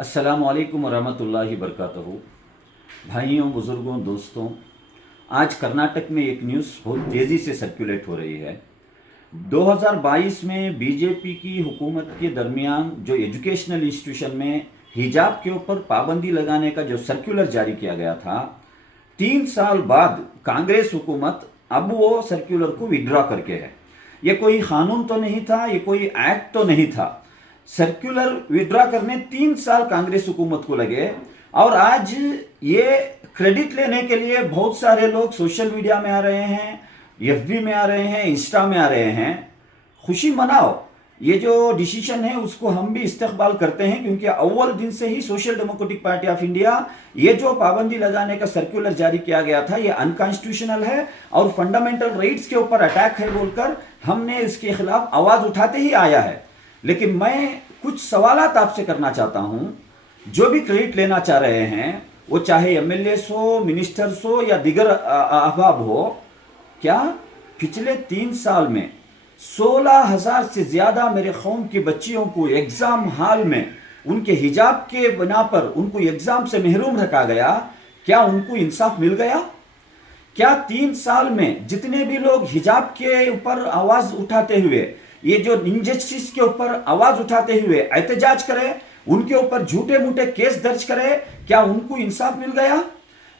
अस्सलामुअलैकुम वरहमतुल्लाहि वबरकातुहू। भाइयों, बुज़ुर्गों, दोस्तों, आज कर्नाटक में एक न्यूज़ बहुत तेज़ी से सर्कुलेट हो रही है। 2022 में बीजेपी की हुकूमत के दरमियान जो एजुकेशनल इंस्टीट्यूशन में हिजाब के ऊपर पाबंदी लगाने का जो सर्कुलर जारी किया गया था, 3 साल बाद कांग्रेस हुकूमत अब वो सर्कुलर को विड्रॉ करके है। ये कोई कानून तो नहीं था, ये कोई एक्ट तो नहीं था। सर्कुलर विड्रॉ करने 3 साल कांग्रेस हुकूमत को लगे और आज ये क्रेडिट लेने के लिए बहुत सारे लोग सोशल मीडिया में आ रहे हैं, एफबी में आ रहे हैं, इंस्टा में आ रहे हैं। खुशी मनाओ, ये जो डिसीजन है उसको हम भी इस्तकबाल करते हैं, क्योंकि अव्वल दिन से ही social democratic party of India ये जो पाबंदी लगाने का सर्कुलर जारी किया गया था ये अनकॉन्स्टिट्यूशनल है और फंडामेंटल राइट्स के ऊपर अटैक है बोलकर हमने इसके खिलाफ आवाज उठाते ही आया है। लेकिन मैं कुछ सवालात आपसे करना चाहता हूं। जो भी क्रेडिट लेना चाह रहे हैं, वो चाहे एमएलएस हो, मिनिस्टर्स हो या दिगर अहबाब हो, क्या पिछले 3 साल में 16,000 से ज्यादा मेरे कौम की बच्चियों को एग्जाम हॉल में उनके हिजाब के बिना पर उनको एग्जाम से महरूम रखा गया? क्या उनको इंसाफ मिल गया? क्या 3 साल में जितने भी लोग हिजाब के ऊपर आवाज उठाते हुए, ये जो इनजस्टिस के ऊपर आवाज उठाते हुए एहतजाज करे, उनके ऊपर झूठे मूठे केस दर्ज करे, क्या उनको इंसाफ मिल गया?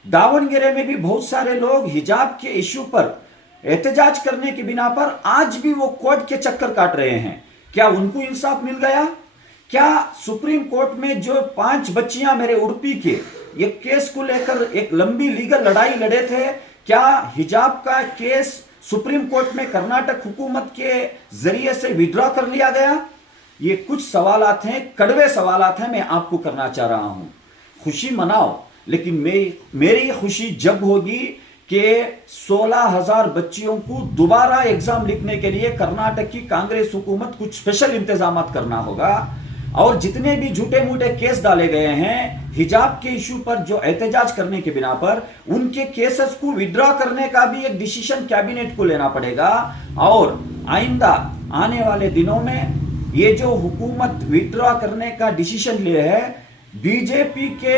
दावणगेरे में भी बहुत सारे लोग हिजाब के इश्यू पर एहतजाज करने के बिना पर आज भी वो कोर्ट के चक्कर काट रहे हैं। क्या उनको इंसाफ मिल गया? क्या सुप्रीम कोर्ट में जो 5 बच्चियां मेरे उड़पी के एक केस को लेकर एक लंबी लीगल लड़ाई लड़े थे, क्या हिजाब का केस सुप्रीम कोर्ट में कर्नाटक हुकूमत के जरिए से विड्रॉ कर लिया गया? ये कुछ सवालात हैं, कड़वे सवालात हैं, मैं आपको करना चाह रहा हूं। खुशी मनाओ, लेकिन मेरी खुशी जब होगी कि 16,000 बच्चियों को दोबारा एग्जाम लिखने के लिए कर्नाटक की कांग्रेस हुकूमत कुछ स्पेशल इंतजाम करना होगा। और जितने भी झूठे मूठे केस डाले गए हैं हिजाब के इशू पर जो एहतजाज करने के बिना पर, उनके केसेस को विड्रॉ करने का भी एक डिसीजन कैबिनेट को लेना पड़ेगा। और आइंदा आने वाले दिनों में ये जो हुकूमत विड्रॉ करने का डिसीजन लिए है, बीजेपी के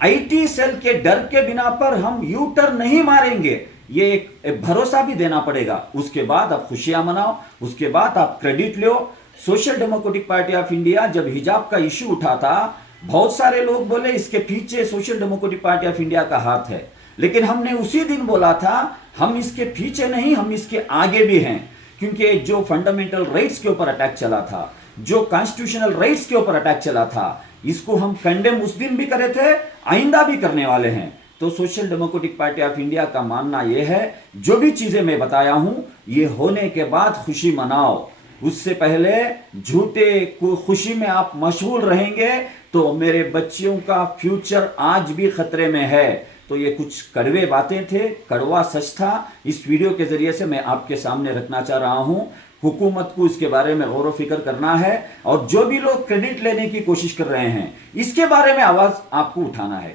आईटी सेल के डर के बिना पर हम यू टर्न नहीं मारेंगे, ये एक भरोसा भी देना पड़ेगा। उसके बाद आप खुशियां मनाओ, उसके बाद आप credit low. Social democratic party of India जब हिजाब का इश्यू उठा था, बहुत सारे लोग बोले इसके पीछे social democratic party of India का हाथ है, लेकिन हमने उसी दिन बोला था हम इसके पीछे नहीं, हम इसके आगे भी हैं। क्योंकि जो फंडामेंटल राइट्स के ऊपर अटैक चला था, जो कॉन्स्टिट्यूशनल राइट्स के ऊपर अटैक चला था, इसको हम कंडेम उस दिन भी करे थे, आइंदा भी करने वाले हैं। तो social democratic party of India का मानना यह है, जो भी चीजें मैं बताया हूं ये होने के बाद खुशी मनाओ। उससे पहले झूठे खुशी में आप मशगूल रहेंगे तो मेरे बच्चियों का फ्यूचर आज भी खतरे में है। तो ये कुछ कड़वे बातें थे, कड़वा सच था। इस वीडियो के जरिए से मैं आपके सामने रखना चाह रहा हूं। हुकूमत को इसके बारे में गौर फिक्र करना है और जो भी लोग क्रेडिट लेने की कोशिश कर रहे हैं इसके बारे में आवाज आपको उठाना है।